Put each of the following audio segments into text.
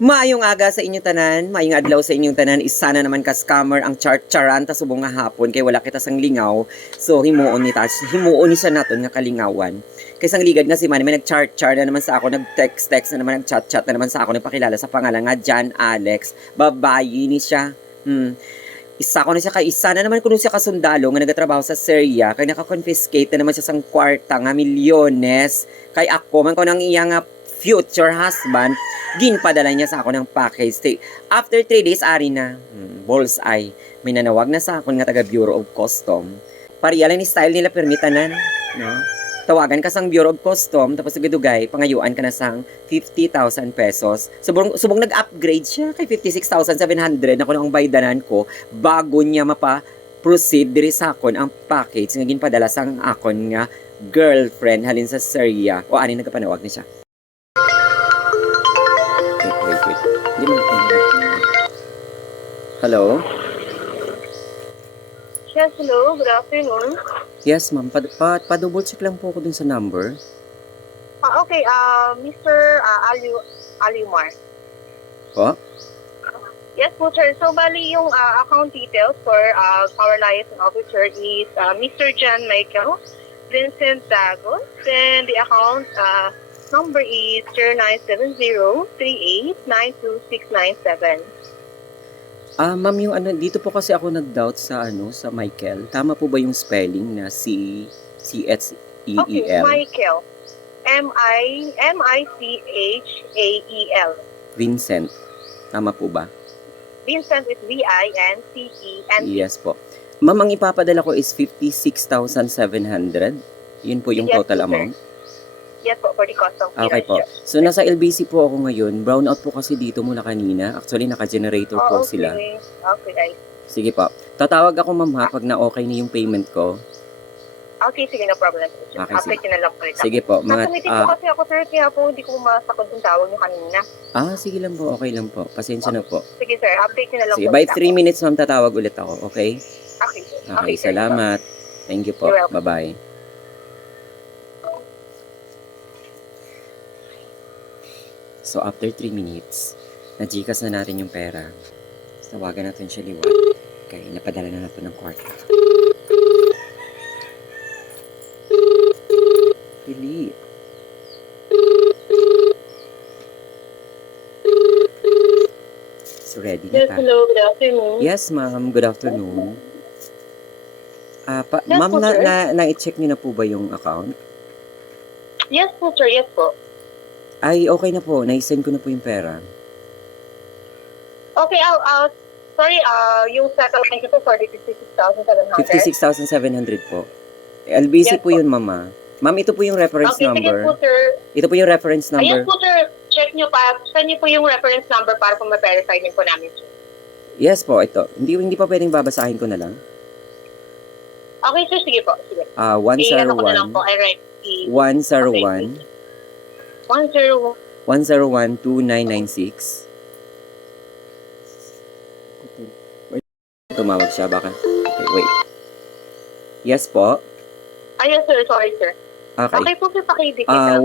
Maayong aga sa inyong tanan, maayong adlaw sa inyong tanan. Isa na naman ka scammer ang char-charan ta subong nga hapon kay wala kita sang lingaw. So himuon ni siya naton nga kalingawan. Kay sang ligad nga si Manny may nag-char-char na naman sa ako, nag-text na naman, nag-chat-chat na naman sa ako, nagpakilala sa pangalan nga John Alex. Babayi ni siya. Isa ko na siya kay isa na naman kuno siya kasundalo nga nagatrabaho sa Syria kay naka-confiscate na naman siya sang kwarta nga milyones kay ako man ko nang iya nga future husband ginpadala niya sa ako ng package. After 3 days ari na bullseye may nanawag na sa akon nga taga Bureau of Custom pariyalan ni style nila permitanan no. Tawagan ka sang Bureau of Custom tapos nagdugay pangayuan ka na sang 50,000 pesos. Subong nag-upgrade siya kay 56,700 na ko ang baydanan ko bago niya mapa-proceed diri sa akon ang package nga ginpadala sang akon nga girlfriend halin sa Syria. O ani nagkapanawag ni siya. Wait. Hello? Yes, hello. Good afternoon. Yes, ma'am. Pa-double check lang po ako dun sa number. Okay, Mr. Alimar. Po? Yes po, sir. So, bali yung account details for our liaison officer is Mr. John Michael Vincent Dagos. Then the account number is 0970-3892-697. Ma'am, yung dito po kasi ako nag-doubt sa sa Michael. Tama po ba yung spelling na C-H-E-E-L? Okay, Michael. M-I-C-H-A-E-L. Vincent. Tama po ba? Vincent is V-I-N-C-E-N. Yes po. Ma'am, ang ipapadala ko is 56,700. Yun po yung Yes, total sir. amount. Yes po, for the custom fee. Okay po. So, nasa LBC po ako ngayon. Brown out po kasi dito mula kanina. Actually, naka-generator po okay. sila. Okay, guys. Sige po. Tatawag ako, ma'am, ha, pag na-okay na yung payment ko. Okay, sige, no problem. Okay, Update na lang po ito. Sige po. Nasa meeting po kasi ako, sir, kaya po hindi ko masakot yung tawag niyo kanina. Sige lang po. Okay lang po. Pasensya na po. Sige, sir, update niyo na lang Sige, po. by 3 minutes, ma'am, tatawag ulit ako. Okay? Okay, sir. Okay, sir. salamat. Thank you po. You're welcome. Bye-bye. So, after 3 minutes, na-Gcash na natin yung pera. Tawagan natin siya liwat. Kaya napadala na natin ng kwarta. Pili. So, ready na Yes, ta. hello, good afternoon. Yes, ma'am. Good afternoon. Yes Ma'am, po, sir. na-check niyo na po ba yung account? Yes po, sir, yes po. Ay, okay na po. Na-send ko na po yung pera. Okay, sorry, yung settlement ko po for the 56,700. 56,700 po. LBC Yes po po. yun, mama. Ma'am, ito po yung reference Okay, sige number. po, sir. Ito po yung reference Ayan number. po, sir. Check niyo pa. Send niyo po yung reference number para po ma-verify din po namin, sir. Yes po, ito. Hindi pa pwedeng babasahin ko na lang. Okay, sir, sige po. Sige. Ano ko na lang 101 po. I write 101 10. 101 2996. Tumawag siya baka. Okay, wait. Yes po. Yes, sir. Sorry, sir. Okay. Okay po, sir, pakidikit. 101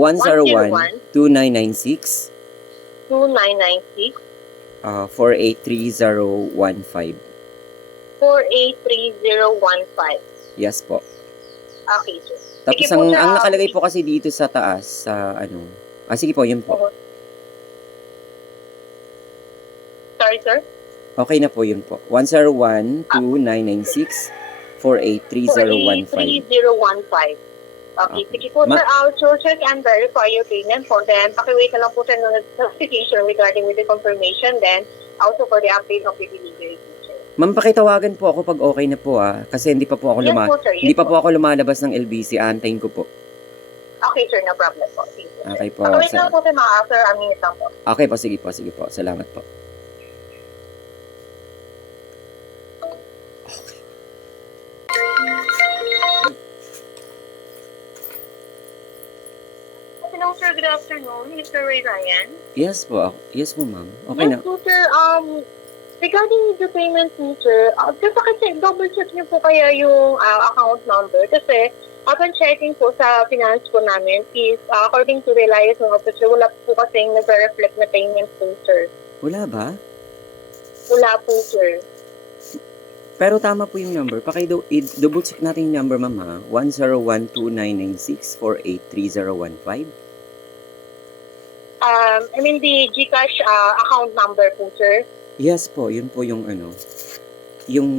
2996 2996 483015. 483015. Yes po. Okay, sir. Tapos Sige po, sir, ang nakalagay po kasi dito sa taas sa sige po, yun po. Sorry, sir. Okay na po yun po. 101 2996 483015. 483015. Okay, sige po, sir. I'll check and verify your payment po. Then, pakiwait na lang po, sir, ng notification regarding with the confirmation. Then, also for the update of the delivery. Ma'am, pakitawagan po ako pag okay na po kasi hindi pa po ako Yes po, sir. Yes hindi pa po. po ako lumalabas ng LBC. Aantayin ko po. Okay, sir. No problem po. Thank you, sir. Okay po. Pakiwait lang po, sir, mga after a minute lang po. Okay po, sige po, sige po. Salamat po. Hello, sir. Good afternoon. Mr. Ray Ryan. Yes po. Yes po, ma'am. Okay na. Yes po, sir. Regarding with the payment, sir, sir, double check niyo po kaya yung account number kasi Upon checking po sa finance po namin is according to the liaison officer, wala po kasing nagre-reflect na payment po, sir. Wala ba? Wala po, sir. Pero tama po yung number. Double check natin yung number, ma'am, ha? 1012996483015. I mean the GCash account number po, sir. Yes po, yun po yung yung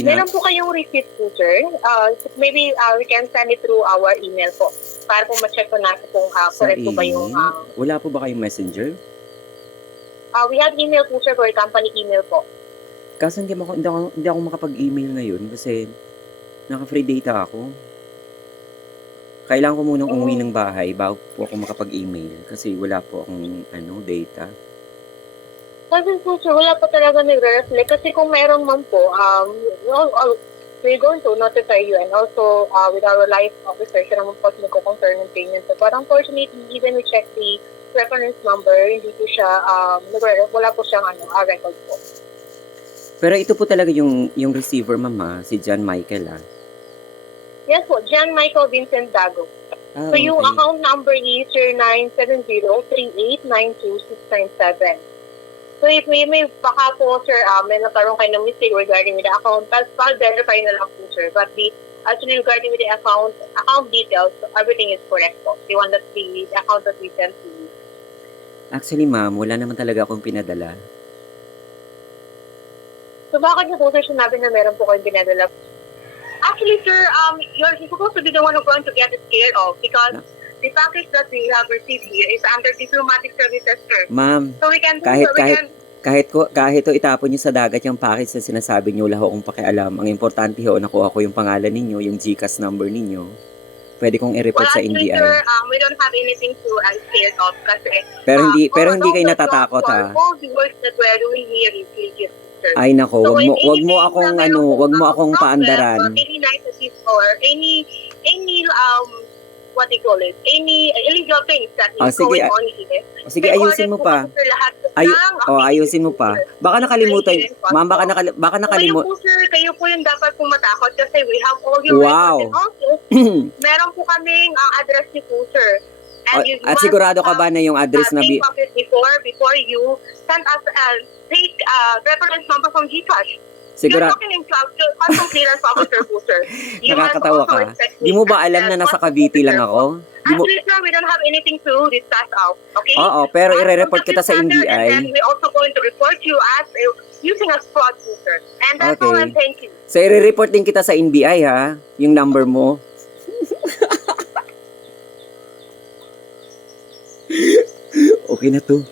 Meron po kayong receipt po, sir. Maybe we can send it through our email po para po ma-check po natin kung sa correct po ba yung... email. Wala po ba kayong messenger? We have email po, sir, for company email po. Kaso hindi ako makapag-email ngayon kasi naka-free data ako. Kailangan ko munang umuwi ng bahay bago po ako makapag-email kasi wala po akong data. Kasi po, sir, wala po talaga nagre-reflect. Kasi kung meron man po, we're going to notify you and also with our life officer, siya naman po nagko-concern ng payment. So, but unfortunately, even we check the reference number, hindi po siya, wala po siyang record po. Pero ito po talaga yung receiver, mama, si John Michael, ah. Yes po, John Michael Vincent Dago. Ah, So, yung okay. account number is 0970-3892-697. So, if may baka po, sir, may nagkaroon kayo ng mistake regarding with the account, verify na lang po, sir. But actually, regarding with the account details, everything is correct po. The one that the account that we sent to you. Actually, ma'am, wala naman talaga akong pinadala. So, bakit niyo po, sir, sinabi na meron po kayong pinadala? Actually, sir, you're supposed to be the one who's going to get it cleared off because the package that we have received here is under diplomatic services, sir. Ma'am, So, we can kahit to itapon niyo sa dagat yung package na sinasabi niyo, wala akong pakialam. Ang importante ho, nakuha ko yung pangalan ninyo, yung GCash number ninyo. Pwede kong i-report sa actually, NBI. sir, we don't have anything to clear off kasi Pero hindi although kayo the natatakot, work ha. all the work that we're doing here is legit, sir. Ay nako, So, wag mo anything akong na meron wag mo pong, akong problem paandaran. or any niceties or any what do you call it, any illegal things that is Sige, going on here. O, sige, ayusin mo pa. Ayusin mo pa. Baka nakalimutan. Ma'am, baka nakalimutan. Kayo po yung dapat pong matakot kasi we have all your Wow. records and also, meron po kaming address ni po, sir. And you At must, sigurado ka ba na yung address na think of it before you send us take reference number from GCash. You're talking in custom clearance officer po, sir. You must Nakakatawa also ka. respect Di mo me ba as alam a na nasa custom Cavite lang officer ako? po. Actually, sir, we don't have anything to discuss out. Okay? Oo, pero But ire-report kita sa and then NBI. we're also going to report you as using a fraud, sir. And that's all, Okay. and thank you. So, i-report din kita sa NBI, ha? Yung number mo. Okay na to.